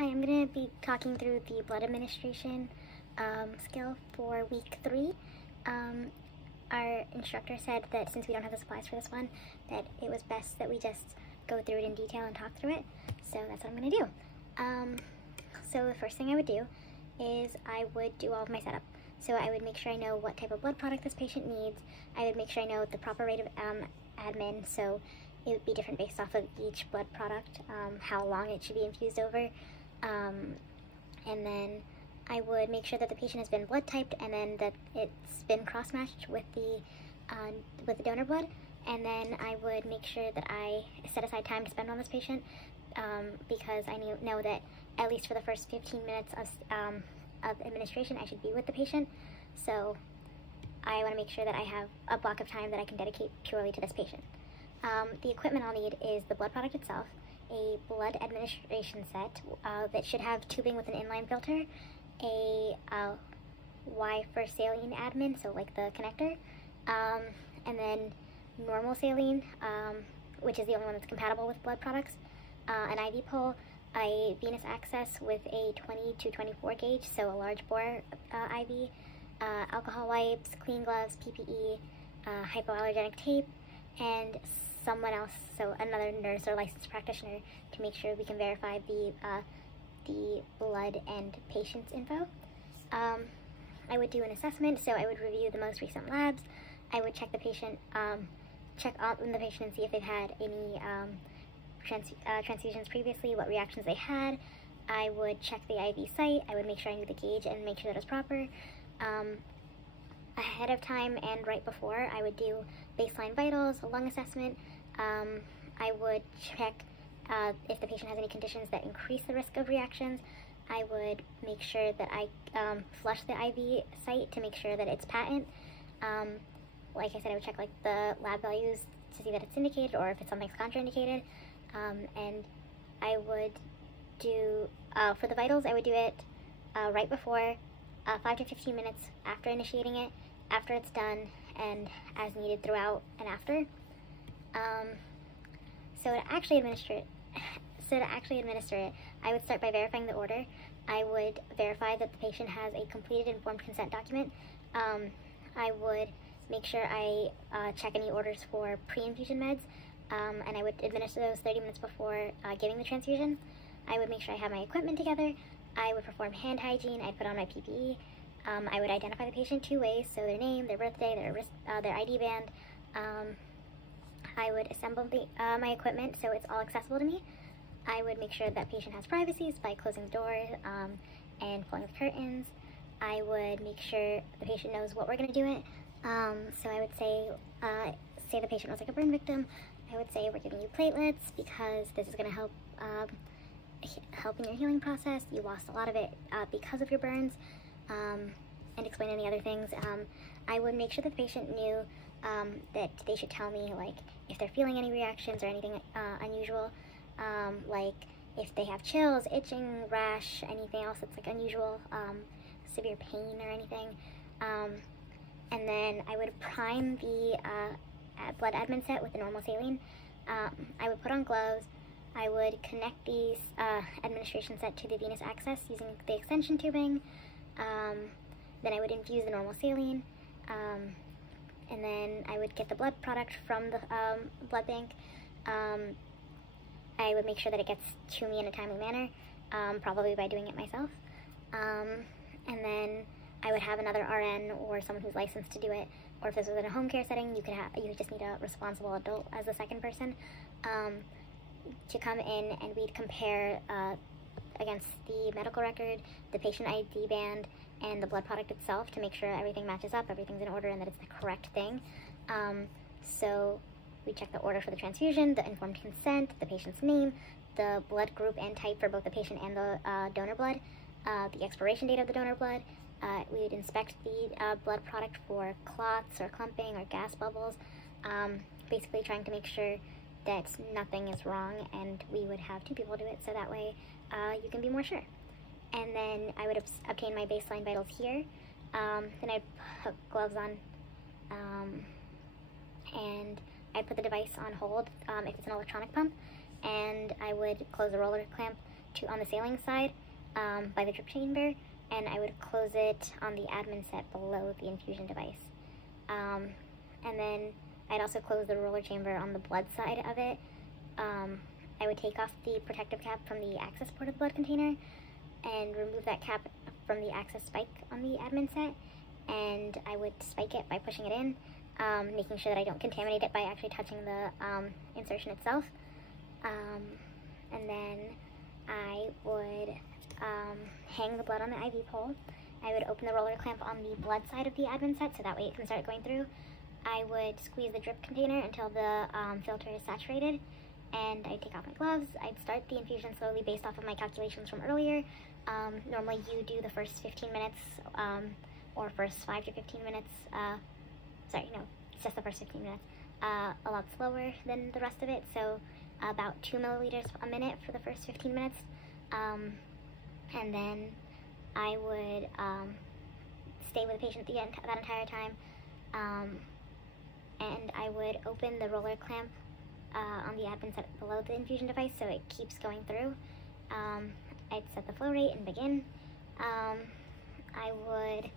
Hi, I'm going to be talking through the blood administration skill for week 3. Our instructor said that since we don't have the supplies for this one, that it was best that we just go through it in detail and talk through it. So that's what I'm going to do. So the first thing I would do is I would do all of my setup. So I would make sure I know what type of blood product this patient needs. I would make sure I know the proper rate of admin, so it would be different based off of each blood product, how long it should be infused over. And then I would make sure that the patient has been blood typed and then that it's been cross-matched with the donor blood. And then I would make sure that I set aside time to spend on this patient because I know that at least for the first 15 minutes of administration, I should be with the patient. So I want to make sure that I have a block of time that I can dedicate purely to this patient. The equipment I'll need is the blood product itself, a blood administration set that should have tubing with an inline filter, a Y for saline admin, so like the connector, and then normal saline, which is the only one that's compatible with blood products, an IV pole, a venous access with a 20 to 24 gauge, so a large bore IV, alcohol wipes, clean gloves, PPE, hypoallergenic tape, and someone else, so another nurse or licensed practitioner, to make sure we can verify the blood and patient's info. I would do an assessment, so I would review the most recent labs. I would check the patient, check on the patient and see if they've had any transfusions previously, what reactions they had. I would check the IV site. I would make sure I knew the gauge and make sure that it was proper. Ahead of time and right before, I would do baseline vitals, a lung assessment. I would check if the patient has any conditions that increase the risk of reactions. I would make sure that I flush the IV site to make sure that it's patent. Like I said, I would check like the lab values to see that it's indicated or if it's something's contraindicated. And I would do, for the vitals, I would do it right before, 5 to 15 minutes after initiating it, after it's done, and as needed throughout and after. So to actually administer it, I would start by verifying the order. I would verify that the patient has a completed informed consent document. I would make sure I check any orders for pre-infusion meds, and I would administer those 30 minutes before giving the transfusion. I would make sure I have my equipment together. I would perform hand hygiene. I'd put on my PPE. I would identify the patient 2 ways, so their name, their birthday, their ID band. I would assemble my equipment so it's all accessible to me. I would make sure that patient has privacy by closing the door and pulling the curtains. I would make sure the patient knows what we're going to do it. So I would say the patient was like a burn victim. I would say we're giving you platelets because this is going to help in your healing process. You lost a lot of it because of your burns, and explain any other things. I would make sure that the patient knew that they should tell me like if they're feeling any reactions or anything unusual, like if they have chills, itching, rash, anything else that's like unusual, severe pain or anything. And then I would prime the blood admin set with the normal saline. I would put on gloves. I would connect the administration set to the venous access using the extension tubing. Then I would infuse the normal saline. And then I would get the blood product from the blood bank. I would make sure that it gets to me in a timely manner, probably by doing it myself. And then I would have another RN or someone who's licensed to do it, or if this was in a home care setting, you would just need a responsible adult as the second person to come in, and we'd compare against the medical record, the patient ID band, and the blood product itself to make sure everything matches up, everything's in order, and that it's the correct thing. So we check the order for the transfusion, the informed consent, the patient's name, the blood group and type for both the patient and the donor blood, the expiration date of the donor blood. We would inspect the blood product for clots or clumping or gas bubbles, basically trying to make sure that nothing is wrong, and we would have 2 people do it so that way you can be more sure. And then I would obtain my baseline vitals here. Then I'd put gloves on, and I'd put the device on hold if it's an electronic pump, and I would close the roller clamp on the saline side by the drip chamber, and I would close it on the admin set below the infusion device. And then I'd also close the roller chamber on the blood side of it. I would take off the protective cap from the access port of the blood container and remove that cap from the access spike on the admin set, and I would spike it by pushing it in, making sure that I don't contaminate it by actually touching the insertion itself. And then I would hang the blood on the IV pole. I would open the roller clamp on the blood side of the admin set so that way it can start going through. I would squeeze the drip container until the filter is saturated, and I'd take off my gloves. I'd start the infusion slowly based off of my calculations from earlier. Normally you do the first 15 minutes or first 5 to 15 minutes, it's just the first 15 minutes, a lot slower than the rest of it, so about 2 milliliters a minute for the first 15 minutes. And then I would stay with the patient that entire time, and I would open the roller clamp on the admin set below the infusion device so it keeps going through. I'd set the flow rate and begin. I would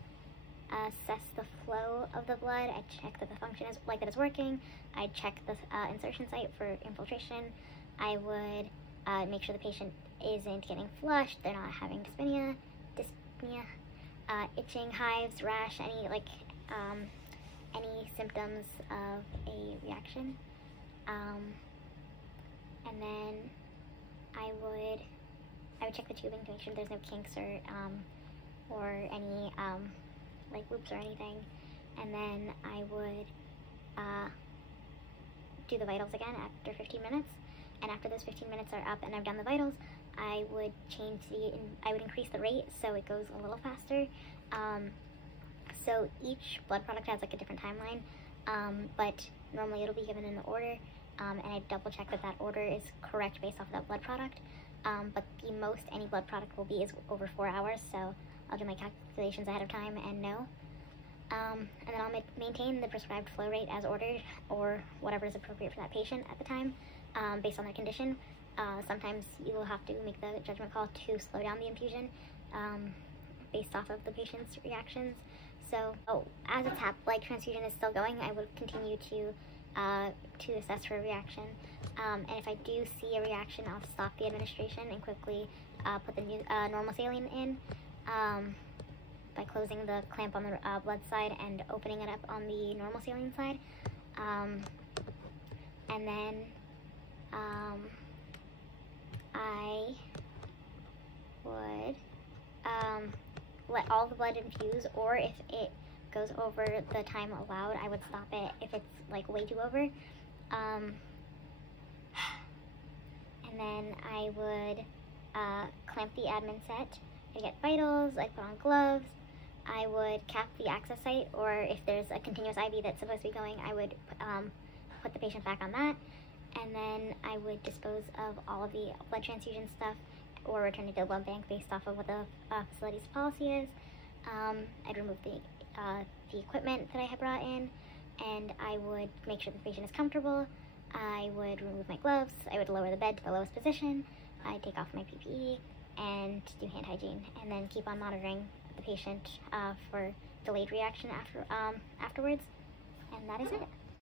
assess the flow of the blood. I'd check that the function is that it's working. I'd check the insertion site for infiltration. I would make sure the patient isn't getting flushed, they're not having dyspnea, itching, hives, rash, any symptoms of a reaction. And then I would check the tubing to make sure there's no kinks or any loops or anything. And then I would do the vitals again after 15 minutes. And after those 15 minutes are up and I've done the vitals, I would increase the rate so it goes a little faster. So each blood product has a different timeline, but normally it'll be given in the order, and I double check that order is correct based off of that blood product. But the most any blood product will be is over 4 hours, so I'll do my calculations ahead of time and know. And then I'll maintain the prescribed flow rate as ordered, or whatever is appropriate for that patient at the time, based on their condition. Sometimes you will have to make the judgment call to slow down the infusion based off of the patient's reactions. So, as a tap blood transfusion is still going, I would continue to assess for a reaction. And if I do see a reaction, I'll stop the administration and quickly put the new normal saline in by closing the clamp on the blood side and opening it up on the normal saline side. And then I would let all the blood infuse, or if it goes over the time allowed, I would stop it if it's way too over. And then I would clamp the admin set. I'd get vitals, I'd put on gloves, I would cap the access site, or if there's a continuous IV that's supposed to be going, I would put the patient back on that. And then I would dispose of all of the blood transfusion stuff or return it to the blood bank based off of what the facility's policy is. I'd remove the equipment that I had brought in, and I would make sure the patient is comfortable. I would remove my gloves. I would lower the bed to the lowest position. I'd take off my PPE and do hand hygiene, and then keep on monitoring the patient for delayed reaction afterwards. And that is it.